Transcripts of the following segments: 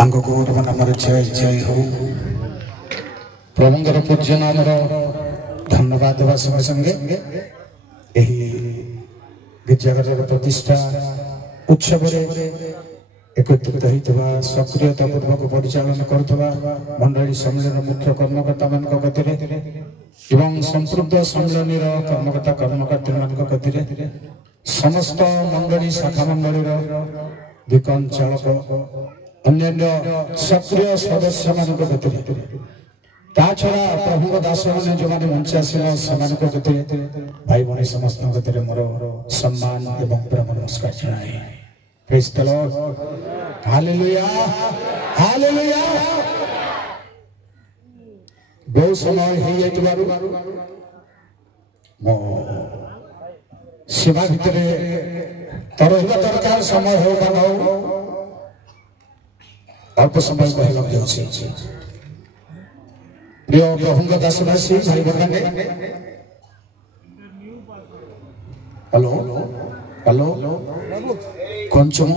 ତାଙ୍କ ଗୌରବ ନାମରେ ଜୟ ଜୟ ହଉ। ପ୍ରଭୁଙ୍କର ପୂଜ୍ୟ ନାମର ଧନ୍ୟବାଦ ଦେବା ସଙ୍ଗେ ସଙ୍ଗେ ଏହି ଗିର୍ଜାଘରର ପ୍ରତିଷ୍ଠା ଉତ୍ସବରେ एकत्रित होता सक्रियता पूर्वक परिचालन करुवा मंडली सम्मेलन मुख्य कर्मकर्ता मान संपृक्त सम्मेलन कर्मकर्ता कर्मकर्त्री मान समस्त मंडली शाखा मंडली दुकान चालक अन्य सक्रिय सदस्य मान छड़ा प्रभु दास मैंने जो मैंने मंचासीन से भाई भाई समस्त मोर सम्मान एवं प्रेम नमस्कार जनाए। Praise the Lord. Hallelujah. Hallelujah. बहुत समय है सेवा भितर तरह दरकार समय हो अल्प समय कह लगे प्रिय प्रभु दासवासी भाई बहन हेलो हेलो కొంచెం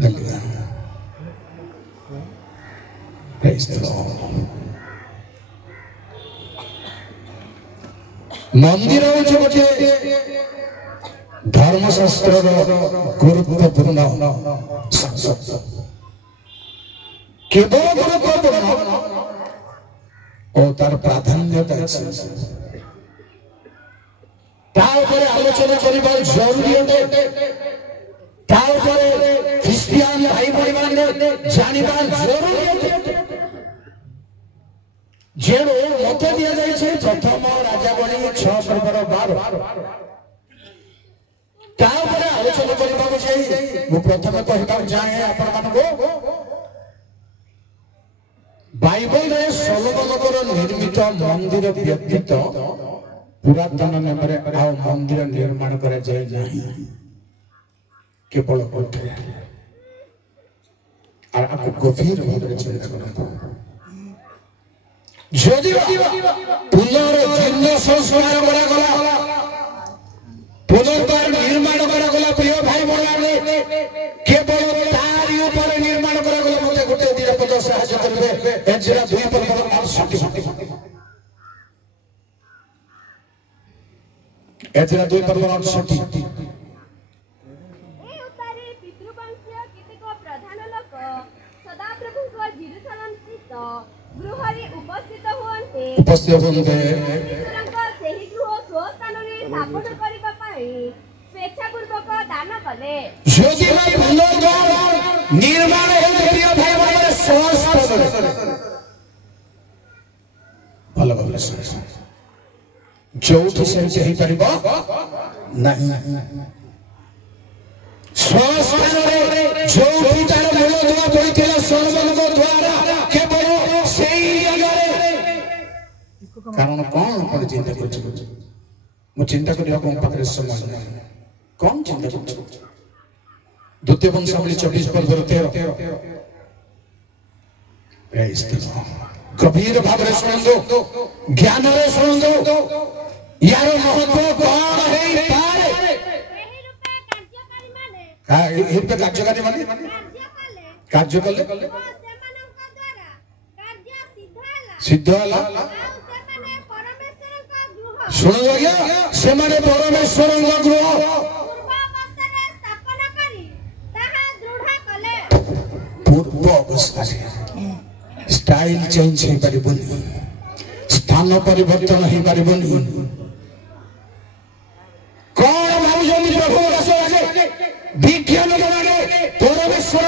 మెల్లిగా ప్రైజ్ ది లార్డ్। मंदिर गोटे धर्मशास्त्र गुरुत्वपूर्ण केवल गुरुत्वपूर्ण और तार प्राधान्यता आलोचना करने जरूरी ख्रिस्टियान भाई भाई मैंने जानवा जरूरी जेणु मत दि जाए प्रथम राजावली 6 पर्वर 12 आलोचना करने प्रथम कहना चाहे आपण बाइबल सोलोमन निर्मित मंदिर व्यतीत पुरातन नाम मंदिर निर्माण करा जाए नहीं केवल गोटे आपको गभीर भाव चिंता करते पुनर्जीर्ण संस्कार पुनर्बार निर्माण करागला प्रिय भाई बहन केवल तारी ऊपर निर्माण करागला मते गोटे दिन पद साहाय्य करबे एजरा 2 पर्व 68 एजरा 2 पर्व 68 उपस्थित होते निर्माण भल भाव जो से कारण कौन अपन चिंता कर चिंता करने पाखे समय नहीं कौन चिंता कर द्वितीय वंशावली 24 पर्व 13 गभीर भाव शुणु ज्ञान शुणु यार महत्व कौन है कार्यकारी माने कार्य कले सिद्ध शुण आज्ञा से परमेश्वर गृह पूर्व अवस्था स्टाइल चेंज हो पार स्थान परिवर्तन हो पार कौन भाव प्रभु विज्ञान परमेश्वर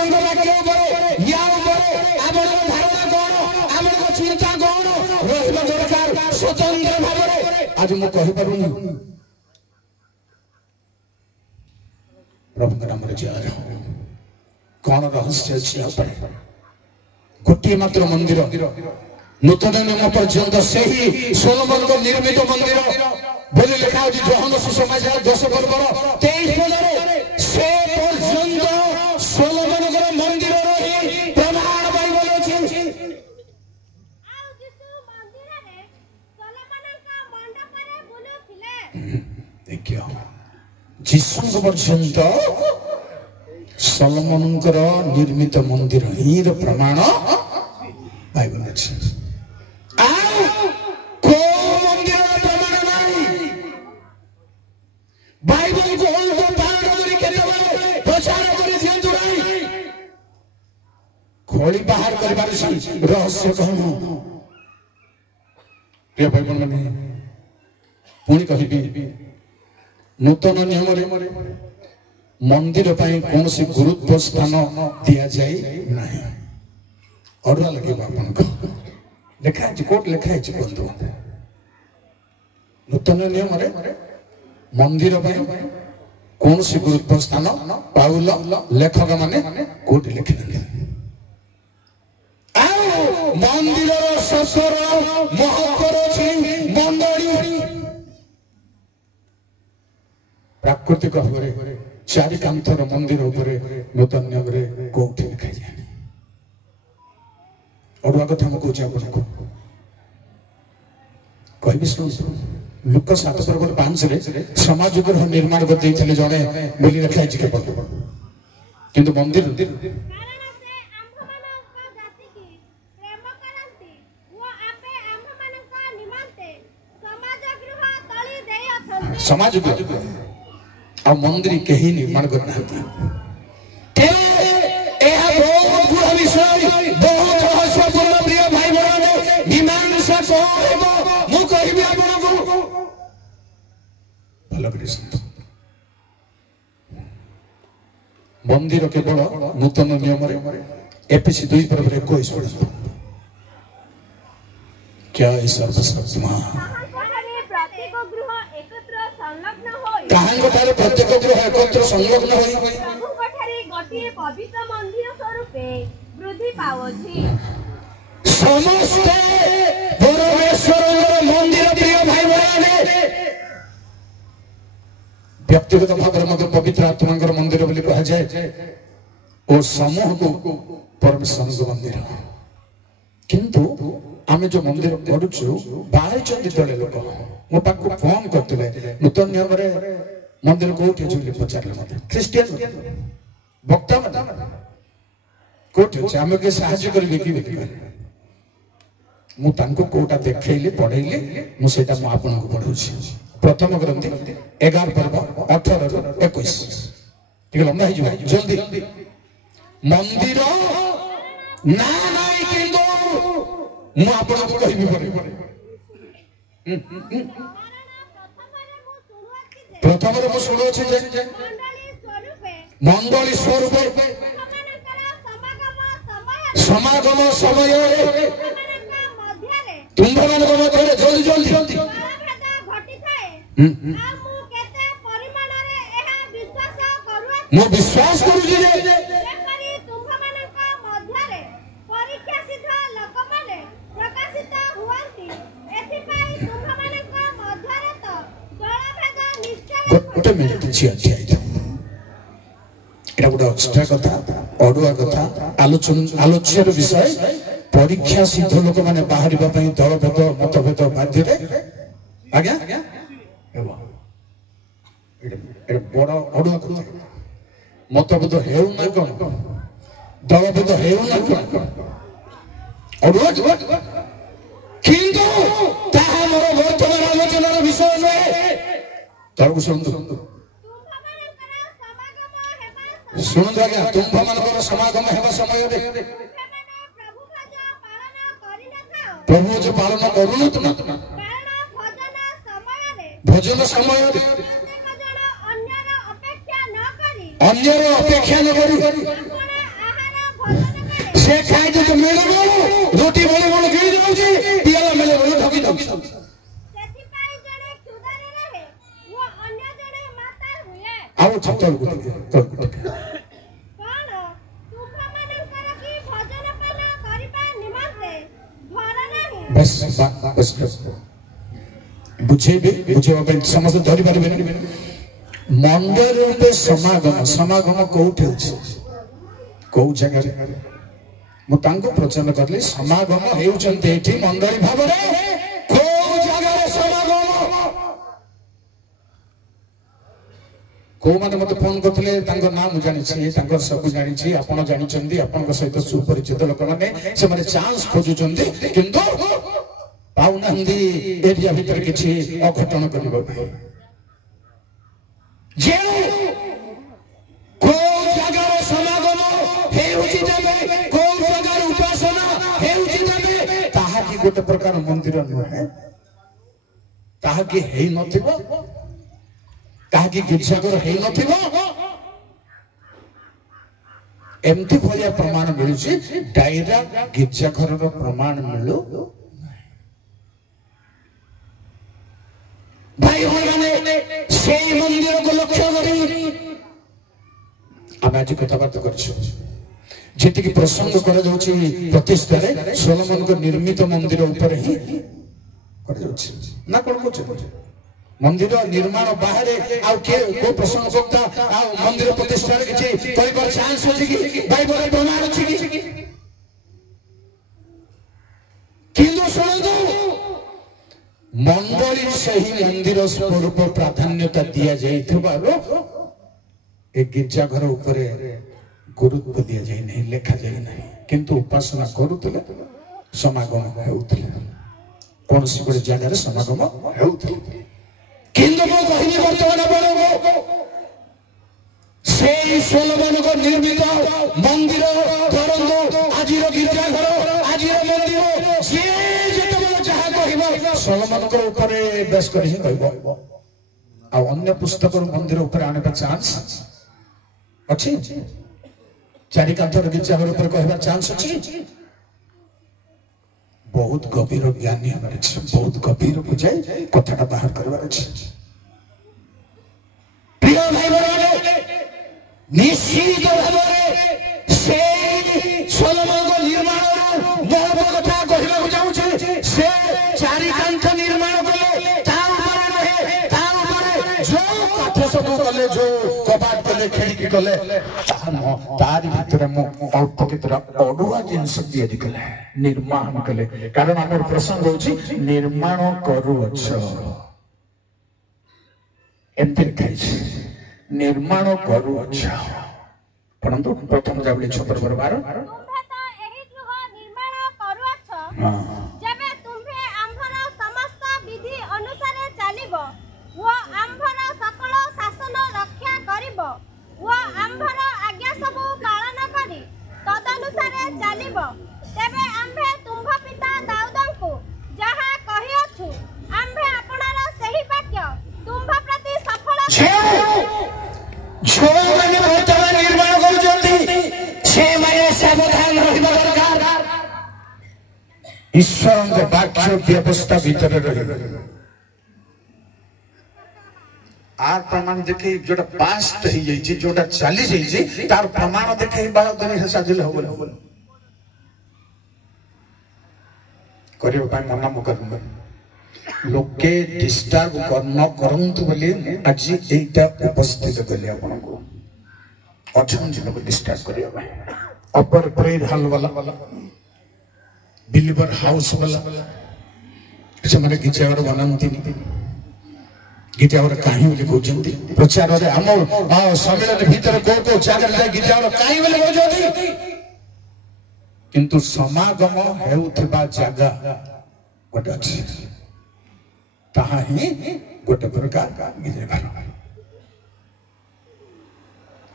चिंता कौन रहा दरकार स्वतंत्र भाव आज मु कहि पारुनी प्रभु नाम जय कौन रहस्य अच्छी गोटे मात्र मंदिर नूतन नियम पर्यंत से ही सोलोमन को निर्मित मंदिर बोली लिखा होची जोहान सुसमाचार 10 पर्व 23 पदरे से पर्यंत सोलोमन को मंदिर रही प्रमाण बाइबल अछि देखियो जिसु पर्यंत सलोमनଙ୍କର निर्मित मंदिर ही प्रमाण बाइबल अच्छे मंदिर प्रमाण नहीं बाइबल को प्रचार खोली बाहर कर रहस्य कौन प्रिय भाई बहन मैंने पुणी कह नूतन नियम मंदिर कौन सी गुरुत्व स्थान दि जाए ना अड़ुआ लगे आपन लिखाई कोट लिखाई बंधु नूतन नियम मंदिर कौन सी गुरुत्व स्थान पाउल लेखक माने कोट लिखि मंदिर ससर महकर मंडली प्राकृतिक भाव चारि कांथर मंदिर नूतन नियम कौटी लिखा जाए अड़ुआ कथा मुझे आपको कहि शुणु लुक 7:5 समाज गृह निर्माण कर जड़े बोली लिखाई केवल किंतु मंदिर समाज गृह आ मंदिर कहीं निर्माण करना मंदिर केवल नूतन नियम एपीसी 2:21 पढ़ो क्या सर्वशक्तिमान प्रत्येक गृह एकत्र संलग्न समस्ते परमेश्वर मंदिर प्रिय भाई बहन व्यक्तिगत भाव में पवित्र आत्मा मंदिर बोली कहा जाए और समूह को परमेश्वर मंदिर किंतु आम जो मंदिर पढ़ुचु बाहर दले लोक मो पाक फोन करते नूतन नियम मंदिर कौटी अच्छे पचारे मत ख्रीस्टियन वक्ता कौटी अच्छे आम किए साहय करेंगे कि मुझे कौटा देखली पढ़ेली मुझे आपको पढ़ाऊँ प्रथम ग्रंथि 11:18-21 ठीक लंबा है जल्दी मंदिर ना नहीं किंतु मु आपको कहबी प्रथम मु शुणुछि जे मंडली स्वरूप समागम समय तुम्भ मानक मध्य जल्दी जल्दी जल्दी मु विश्वास करू जे गोटे मिनिट गोटे एक्स्ट्रा कथा अड़ुआ कथा आलोच्य विषय परीक्षा सिद्ध लोक मैंने बाहर दलभेद मतभेद मध्य आज्ञा बड़ अड़ुआ कथा मतभेद हेउ ना कौन दलभेद हेउ ना कौन अड़ुआ किंतु ताहा मोर वर्तमान आलोचनार विषय नहे तळकु शुणु शुणु आज्ञा तुम्भ मानकर समागम हेबा समय प्रभु जो पालन करूनु भोजन समय अन्यर अपेक्षा न करी से खाई तो मेले रोटी बोले बोले गिर जाउची पियाला मेले बोले धकी धकी आओ चल को बस बुझे समस्त धरी पारे मंदिर रूपे समागम समागम कौटे कौ जगह मुझे प्रचार कली समागम होती मंडली भाव को माने मते फोन करथले तांको नाम जानि छी तांको सब जानि छी आपण जानि चंदी आपण सहित सुपरिचित लोक माने से माने चांस खोजु चंदी किंतु पाउना हिंदी एरिया भीतर किछि अघटन करिबो जे को जगार समागम हेउछि जबे को जगार उपासना हेउछि जबे ताहा की गोटे प्रकार मंदिर नहे ताहा की हेइ नथिबो ताहा की गिरजाघर हेइ नथिबो एमती भलिया प्रमाण मिलुछि डायरेक्ट गिरजाघर रो प्रमाण मिलु भाई माने से मंदिर को लक्ष्य करी आम आज कथबार्ता करती प्रसंग कर प्रतिष्ठा सोलोमन को निर्मित मंदिर उपर ही ना कौन कह मंदिर निर्माण बाहर को प्रसंग वक्ता मंदिर प्रतिष्ठा किसी कहबार चांस अच्छी कि बाइबल प्रमाण अच्छी किंतु शुणु मंडली सही मंदिर स्वरूप प्राधान्यता दिया जाइथिबारो ए गिरजाघर उपरे गुरुत्व दिया जाए नहीं लेखा जाए नहीं किंतु उपासना करूतले समागम हेउतले कौन सी बड़े जगह समागम हेउतले किंतु मो कहिनी वर्तमान बड़ो से सोलोमन को निर्मित मंदिर धरंदो आजिरो गिरजाघर आजिरो मंदिर से जेतबे जहा कहिबो सोलोमन को ऊपर बेस कर ही कहबो आ अन्य पुस्तक मंदिर ऊपर आने का चांस अच्छी चारि कांथर गिरजाघर ऊपर कहबा चांस अच्छी बहुत गभीर ज्ञानी हमारे बहुत गभीर बुझाई कथाटा बाहर करबार अछि प्रिय भाई बहन निश्चित भाବରେ से सोलोमन को निर्माण बहुत कथा कहबा जाऊ छे से चारि कांथ निर्माण कले ता ऊपर जो काठ सब कले जो कबाट कले खिड़की कले तार भीतर मो अल्प कितर अडुआ जिनस दिया कले निर्माण कले कारण हमर प्रसंग होछि निर्माण करू अछ एमते खाइछ निर्माण करू अछ परंतु प्रथम जाबले 6 पर 12 तुम्हे तो एही गृह निर्माण करू अछ जबे तुम्हे आंभर समस्त विधि अनुसार चालिबो वो आंभर सकल शासन रक्षा करिबो वो आंभर आज्ञा सब पालन करी तदनुसार चालिबो तेबे आंभे तुम्भ पिता दाऊदंकु जहा कहियछु आंभे आपनार सही वाक्य तुम्भ प्रति सफल जो माने वर्तमान निर्माण करूछंती से माने सावधान रहिबा दरकार ईश्वर के वाक्य व्यवस्था भीतर रही आर प्रमाण देखे जोटा पास्ट ही जाई छी जोटा चली जाई छी तार प्रमाण देखे बाळ दनी साजिल होबो करियो पाई मना मुकर लोके डिस्टर्ब न करंतु बोले आज एटा उपस्थित कले आपन को अछन जिन को डिस्टर्ब करियो पाई अपर प्रेयर हॉल वाला बिलीवर हाउस वाला से माने गिचावर बनांती गिटावर काहे बोले कहउचंती प्रचार रे हमर सम्मेलन भीतर को जागर जाय गिटावर काहे बोले कहउचंती किंतु समागम हेउथबा जागा गोटे अछि ताहा ही गोटे प्रकार गिटावर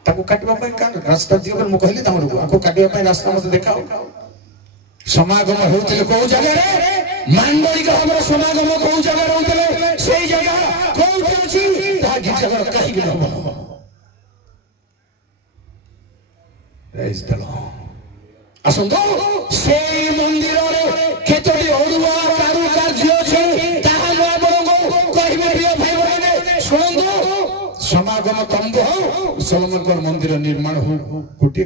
ताको काटबा पय का रास्ता दियो म कहली तमरो को काटबा पय रास्ता मते देखाओ समागम हेउतले को जागा रे मांडलिक हमर समागम को जागा रहउतले सेही जगह कोउठी अछि ता गिटावर काहे गेलो प्रेज द लॉर्ड असंतो से मंदिर रे केतोडी ओडुआ कारू कार्य अछि ताहा आपनको कहिबे प्रिय भाई बहन सुनंदो समागम तंब हो सोलोमन को मंदिर निर्माण हो कोटी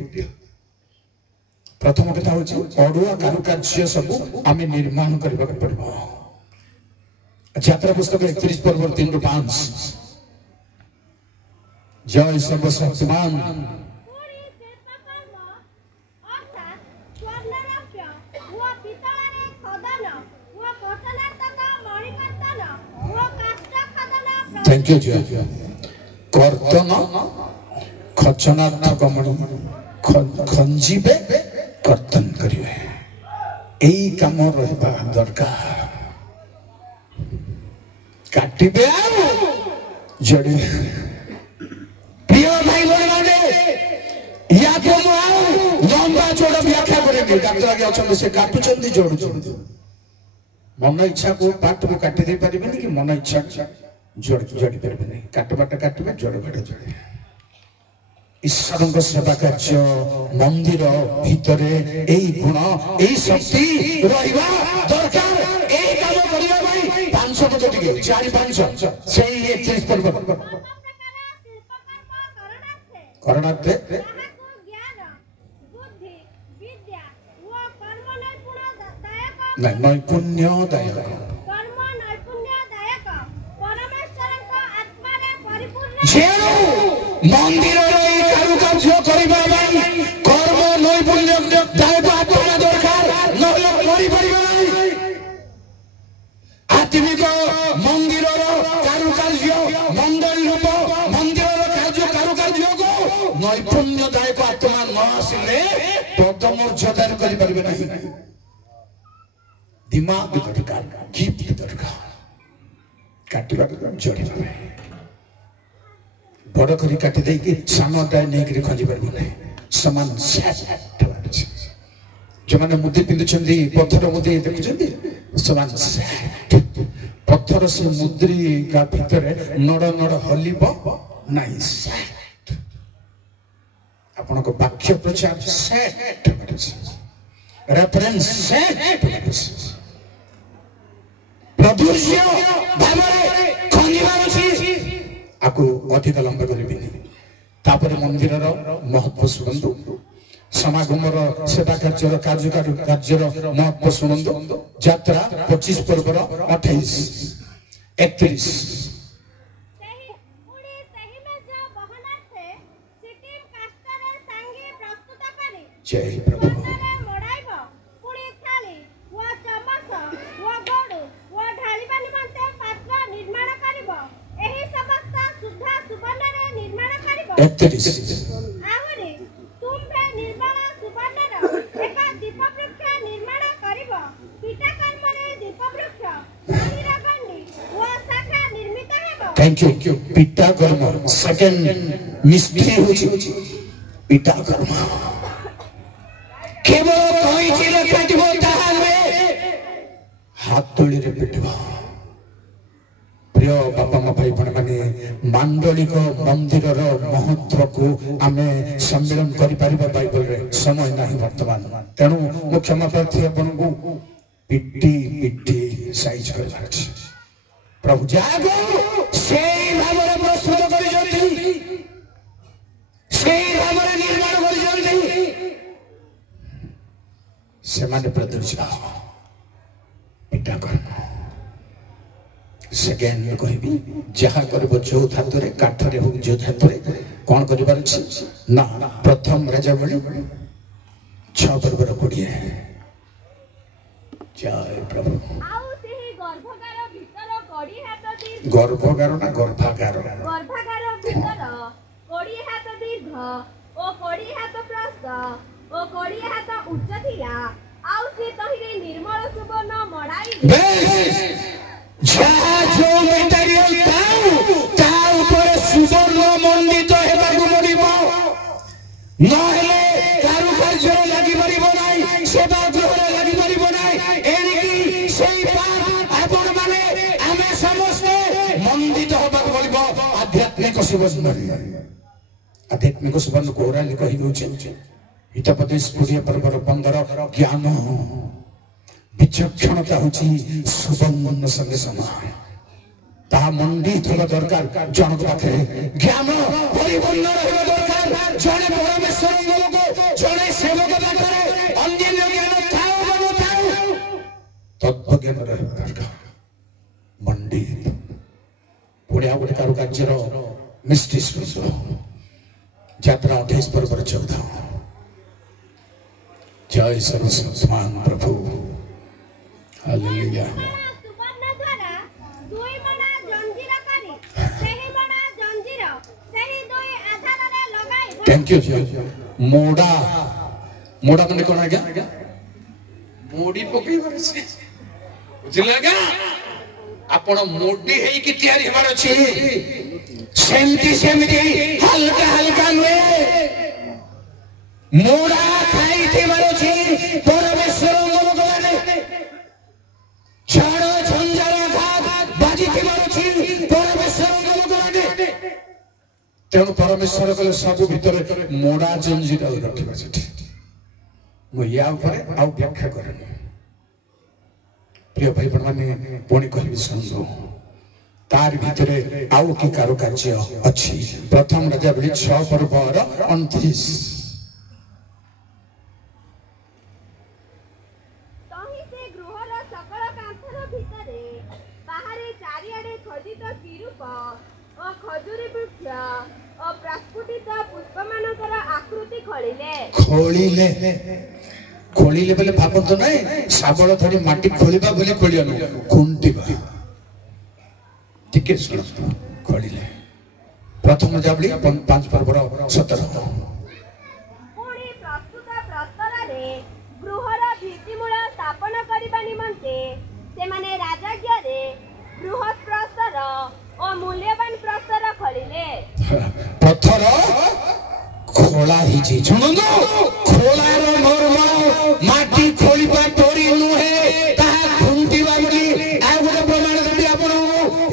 प्रथम कथा होछि ओडुआ कारू कार्य सब आमे निर्माण करबा पड़बो यात्रा पुस्तक 31 पर्व 3 ରୁ 5 जय सर्वशक्तिमान थैंक यू जी कर्तन खचनात्मक खंजीबे कर्तन करिवे एई काम रहबा दरकार काटिबे जड़े प्रिय भाई बहन या तो लंबा चौड़ा व्याख्या करेंगे डॉक्टर आगे अच्छा से काटुचंदी जोड़ मन इच्छा को पार्ट को काटी दे पारिबेनी कि मन इच्छा जोड़ी पारिबेनी काटबाटा काटबे जोड़बाटा जोड़े ईश्वर सेवा कार्य मंदिर भीतर एई गुण एई शक्ति रहिबा दरकार एई काम करिया भाई 500 पद टिके 4-5 सेई 31 पर्व करणार्थे नैपुण्यदायक मंदिर कारुकार्य करबा कर्म नैपुण्यदायक आत्मा दरकार नहले करि परिबे नै आत्मिक मंदिर कारुकार्य मंडल रूप मंदिर कार्य कारुकार्य को नैपुण्यदायक आत्मा न आसिले पदमर्यादार करि परिबे नै दिमाग दरकार गिफ्ट दरकार काटिबा जोड़ी पावे बड़ करी काटी दे कि सानटा नहीं करी खंजी परबो नै समान सेट जो माने मुद्दे पिंदुचंदी पत्थर मुद्दे देखुचंदी समान सेट पत्थर से मुद्री का भीतर नड़ नड़ हलिबो नाही सेट आपण को वाक्य प्रचार सेट रेफरेंस सेट प्रदूष्य भावरे खंजीबार अछि आकु अधिक लंबा करिबिनी तापर मंदिर महत्व सुनंदु समागमर सेवा कार्यर कार्यर महत्व सुनंदु यात्रा 25 पर्वर 28 31 जय प्रभु थैंक यू पिता कर्म सेकंड मिस्त्री होची पिता कर्म केवल कोई चीज पेटबो ताहाले हाथ तोली रे पेटबो प्रिय बापा मा भाई बहन माने मांडलिक मंदिर महत्व को आमे सम्मेलन करि परिबा बाइबल रे समय नाही वर्तमान तेनु मु क्षमा प्रार्थी आपन को पिट्टी पिट्टी साइज करबार अछि प्रभु जागो सेई भाबरे प्रस्तुत करि जल्दी सेई भाबरे निर्माण करि जल्दी से माने प्रदर्श पिता कर्म सेकेंड कहबी जहा करबो जो धातुरे काठरे हो जो धातुरे कोन करिबार अछि ना प्रथम राजावली 6 पर्वर कोडिए जय प्रभु आउ सेही गर्भगार भीतर कोडी हाथ दीर्घ गर्भगार ना गर्भागार भीतर कोडी हाथ दीर्घ ओ कोडी हाथ प्रस्थ ओ कोडी हाथ उच्च थिला आउ से तहिरे निर्मल सुवर्ण मडाई जहा जो मटेरियल ता ऊपर सुवर्ण मंडित हेबाकु पड़िबो नहले कारुकार्य लागि परिबो नै सेवा गृह लागि परिबो नै एनिकी सेई पाप आपण माने आमे समस्त मंडित हेबाकु पड़िबो आध्यात्मिक सुवर्ण कोराली कहि दोचे हितपदेश 20 पर्वर 15 ज्ञान विचक्षणता होची सुवर्ण संगे समान ता मंडित होबा दरकार जनक पाखे ज्ञान परिपूर्ण रहबा दरकार जने परमेश्वर को जने सेवक पाखे अन्य ज्ञान थाओ न थाओ तत्व ज्ञान रहबा दरकार मंडित पुण्य गुण कारुकार्यर मिस्ट्री सुनो यात्रा 28 पर्वर 14 जय सर्वशक्तिमान प्रभु हालेलुया सुवर्ण द्वारा दुई मणा जंजीर करी सेही मणा जंजीर थैंक यू मोड़ा मोड़ा मैंने कौन आज्ञा मोड़ी पकई मारे बुझिले आज्ञा आपण मोड़ी हेई कि तयारी हमार अछि सेमती सेमती हल्का हल्का नुए मोड़ा खाई थी मारो छी परमेश्वर भगवान छाड़ झंझारा घात बाजी थी मारो छी परमेश्वर भगवान तेणु परमेश्वर कले सब भीतर मोड़ा जंजीर रखिबा सेठी मु या ऊपर आउ व्याख्या करनी प्रिय भाई बहन पुणी कहबी सुनो तार भीतर आउ की कारुकार्य अछि प्रथम राजा बलि 6 पर्वर 29 तहि से गृहर सकल कांथर भितरे बाहरे चारिआडे खजित किरूप ओ खजुरी वृक्ष ओ प्रस्फुटित पुष्पमानकर आकृति खोलिले बोले भाबंत नै साबळ धरी माटी खोलिबा बोले खोलियानो खुंटिबा टिके सुन खोलिले प्रथम जाबली 5 पर्वर 17 पुणी प्रस्तुत प्रस्तରରେ गृहर भित्तिमूल स्थापन करिबा निमन्ते सेमाने राजज्ञारे बृहत प्रस्तर ओ मूल्यवान प्रस्तर खोलिले पत्थर खोला ही जी सुनंदो खोलार मर्म माटी खोलिबा तोरी नुहे ताहा खुंटिबा बोली आ गोटे प्रमाण देबी आपण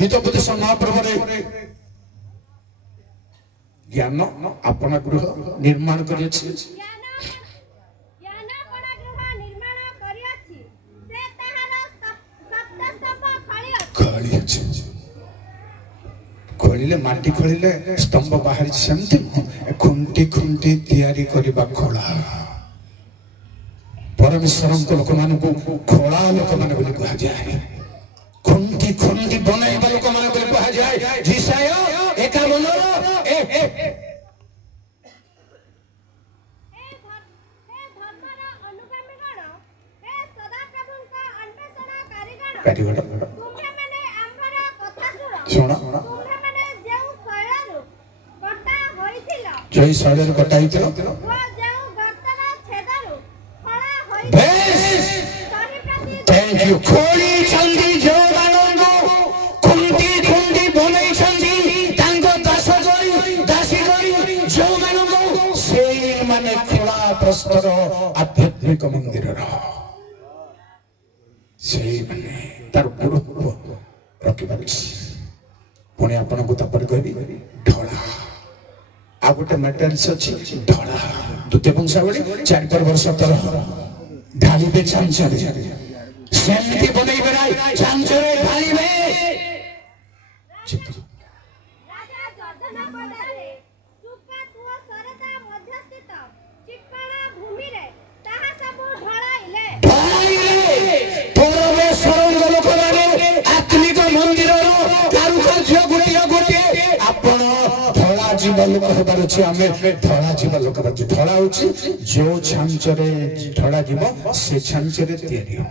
हितोपदेश महाप्रभुरे ज्ञान आपण गृह निर्माण करिछि ज्ञान कोन गृह निर्माण करिछि से ताहार सप्तस्तंभ खळिछि खोलिले माटी खोलिले स्तंभ बाहर सेमती खुंटी खुंटी तैयारी करबा खोला परमेश्वर को लोक मानू खोला लोक मान बोली कहा जाए खुंटी खुंटी बनाइबा लोक मान बोली कहा जाए जिसाय एका मनर ए धर्मर अनुगामीगण हे सदा प्रभुका अन्वेषणकारीगण कारीगण तुमे माने आम्भर कथा सुन तुमे माने जेउ शैलरु कटा होइथिल जय शैलर कटा होइथिल ओ जेउ गर्तन छेदरु फळा होइथिल बेस तहि प्रति थैंक यू खोली चंदी जोगानंदो खुंटी खुंटी बनाई चंदी तांको दासी गरी जोगानंदो सेई माने खोला प्रस्तर आध्यात्मिक मंदिर सेई माने तार गुरुत्व रखिबार पुणी आपण को तापर कहबी ढोला आ गोटे मेटेरियल्स अछि ढोला द्वितीय वंशावली 4 पर्वर 17 ढालिबे चांचरे सेमती बनैबे नै चांचरे ढालिबे राजा जर्दन पदारे सुका तुओ सरता मध्यस्थित चिक्कणा भूमि रे ताहा सब ढळाइले परमेश्वर लोक माने आत्मिक मंदिर कारुकार्य गोटे आपण धळा जीव लोक हेबार अछि आमे धळा जीव लोक हेबार धळा होछि जो छांचरे धळा जीव से छांचरे तयारी हो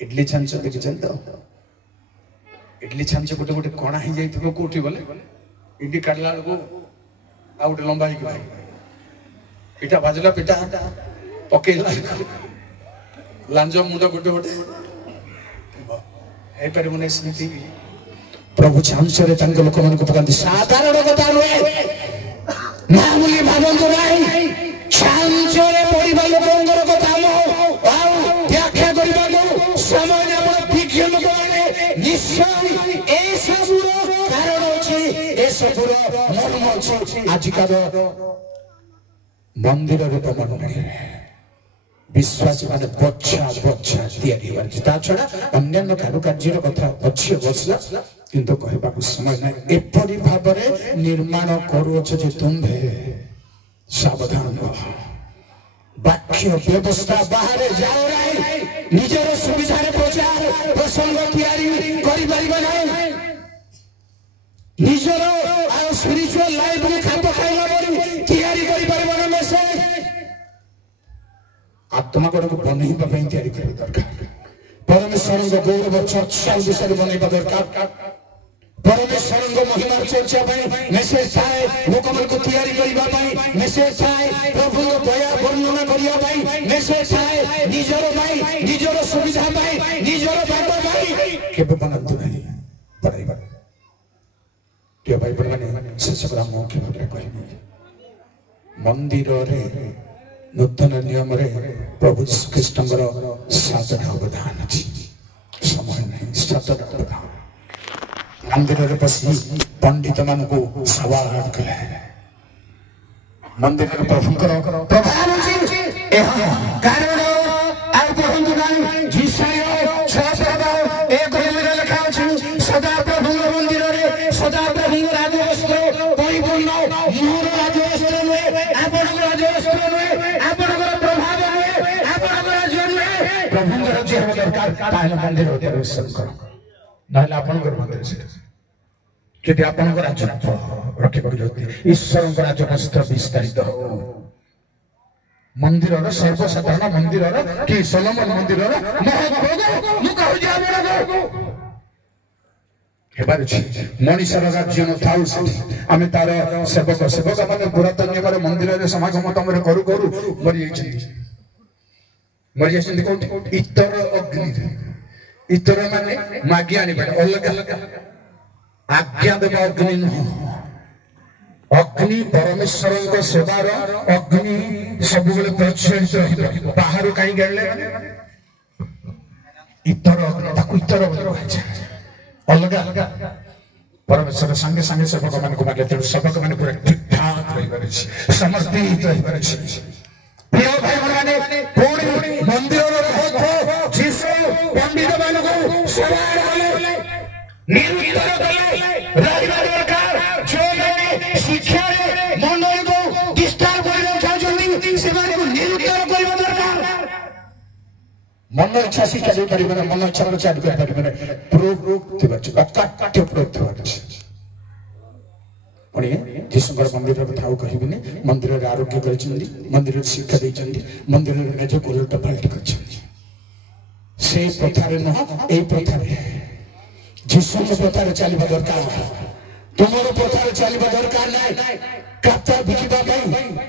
इडली छांच देखिछन तो इडली छांच गोटे गोटे कोणा ही जाइथिबो कोठी गले इडली काडला को आ गोटे लंबा ही भाई पिठा भाजला पिठा पकेला लांज मुंड गोटे गोटे हे पर मुने स्मृति प्रभु छांचरे तांक लोक मन को पकांती साधारण कथा नुहे मामूली भाबंतु नाही छांचरे पडिबा लोकंगर कथा मो आउ व्याख्या करबा को समय आपण विज्ञान लोक माने निश्चय ए सबुर कारण अछि ए सबुर मर्म अछि आजिकार मंदिर रूप मंडली विश्वास माने बच्चा बच्चा तैयारी होछि ता छडा अन्य कारुकार्य कथा अछि बसला किंतु कहबा समय नै एपरि भाबरे निर्माण करूछ जे तुम्हे सावधान हो वाक्य व्यवस्था बाहर जाओ नाही निजर सुविधा रे प्रचार प्रसंग तैयारी करि परिबा नै निजर आ स्पिरिचुअल लाइफ रे खाप खाइला परि तैयारी करि परिबा नै मेसेज आत्मा को बनैबा पई तैयारी करि दरकार परमेश्वर को गौरव चर्चा विषय बनैबा दरकार परमेश्वर महिमा चर्चा मेसेज थाए लोक मान को तैयारी करने मेसेज थाए प्रभु दया वर्णना करने मेसेज थाए निजर निजर सुविधा निजर बाट केबे बनंतु नहीं पढ़ाई प्रिय भाई बहन शेष मुख्य भाव कहनी मंदिर रे नूतन नियम रे प्रभु यीशु ख्रीष्टर 7टा अवधान अच्छी समय नहीं 7टा अवधान मंदिर रे पसी पंडित मान को सवाल कले मंदिर रे प्रभु प्रधान अछि कारण आ प्रभु गान जिसाय 6:1 रे लिखा अछि सदा प्रभु मंदिर रे सदा प्रभु राजवस्त्र परिपूर्ण मोर राजवस्त्र में आपण राजवस्त्र में आपण प्रभाव में आपण राज्य में प्रभु राज्य हो दरकार ताले मंदिर रे प्रवेश करो नाले आपण मंदिर से कि आपण राज्य रखा ईश्वर राजवस्त्र विस्तारित हो मंदिर सर्वसाधारण मंदिर कि सोलोमन मंदिर मनीषर राज्य न था आम तार सेवक सेवक मैंने पुरातन नियम मंदिर समागम तुम करू करू मरी कौटी इतर अग्नि इतर माने मागी आनी अलग आज्ञा देव अग्नि नुह अग्नि परमेश्वर सेवार अग्नि सब प्रज्वलित बाहर कहीं गले इतर अग्नि इतर अलग अलग परमेश्वर संगे संगे सेवक मान को मारे तेणु सेवक मान पूरा ठीक ठाक रही समर्पित रही प्रिय भाई माने मंदिर पंडित मान को निरुत्तर शिक्षा मंडल को डिस्टर्ब मन इच्छा शिक्षा दे पारे मन इच्छा प्रचार कर पारे प्रूफ अकाट्य प्रूफ जीशुकर मंदिर कथा कहबी मंदिर आरोग्य कर मंदिर शिक्षा देते मंदिर मेज उलट पाल्ट कर प्रथार नुह यही प्रथार जीशु प्रथार चलवा दरकार तुमर प्रथार चलवा दरकार ना काता बिकिबा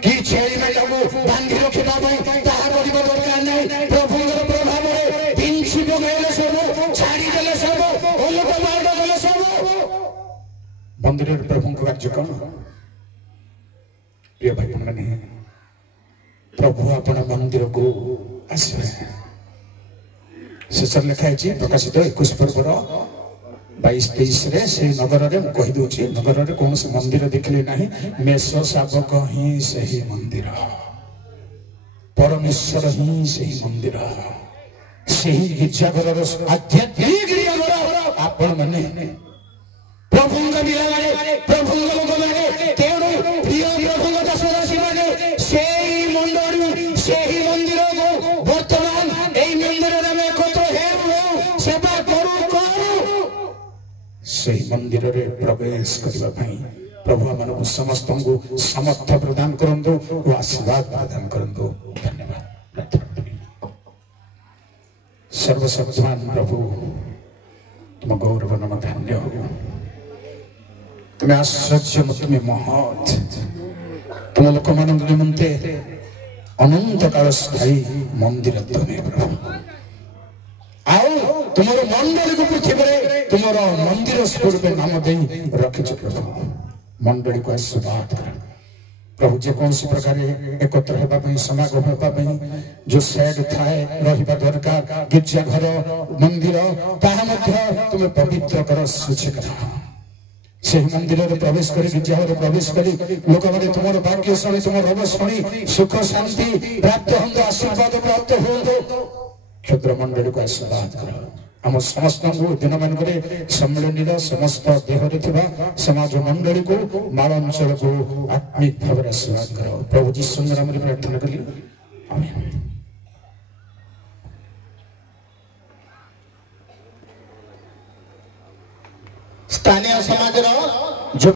कि छेली मेटा को बांधी रखिबा ताहा करिबा दरकार ना प्रभु प्रभाव रे पिंछि बगैले सब छाड़ी देले सब ओलट मार देले सब मंदिर प्रभु को राज्य कौन प्रिय भाई बहन प्रभु अपन मंदिर को आसवे शेष लिखा है प्रकाशित 21 पर्वर 22-23 से नगर में कहीदे नगर में कौन से मंदिर देखले ना मेष शावक ही सही मंदिर परमेश्वर ही सही मंदिर सही गिरजाघर आध्यात्मिक आपण मैंने प्रभु प्रभु तेणु प्रिय प्रभु दासदासी मैंने से मंडली से मंदिर को वर्तमान यही मंदिर में एकत्र सेवा करू से मंदिर रे प्रवेश करने प्रभु मन समस्त को समर्थ प्रदान करंतु और आशीर्वाद प्रदान करंतु धन्यवाद सर्वशक्तिमान प्रभु तुम गौरव नम धन्य हो तुम्हें आश्चर्य तुम्हें महत् तुम लोक मान निमंते अनंत काल स्थायी मंदिर तुम्हें प्रभु आओ तुमर मंडली को पृथ्वी तुमर मंदिर स्वरूप नाम दे रखिच प्रभु मंडली को आशीर्वाद कर प्रभु जेकोसी प्रकार एकत्र होगा समागम होगा जो सैड थाए रहा दरकार गिरजाघर मंदिर तुम्हें पवित्र कर शुचि कर से मंदिर में प्रवेश कर गिरजाघर प्रवेश कर लोक मैंने तुम भाग्य शुणी तुम रव शुणी सुख शांति प्राप्त हो आशीर्वाद प्राप्त हो क्षुद्र मंडली को आशीर्वाद कर आम समस्त दिन मानक सम्मिलनी समस्त देहरे समाज मंडली को माल अंचल को आत्मिक भाव आशीर्वाद कर प्रभु जीशु नाम प्रार्थना कली आमेन। स्थानीय समाज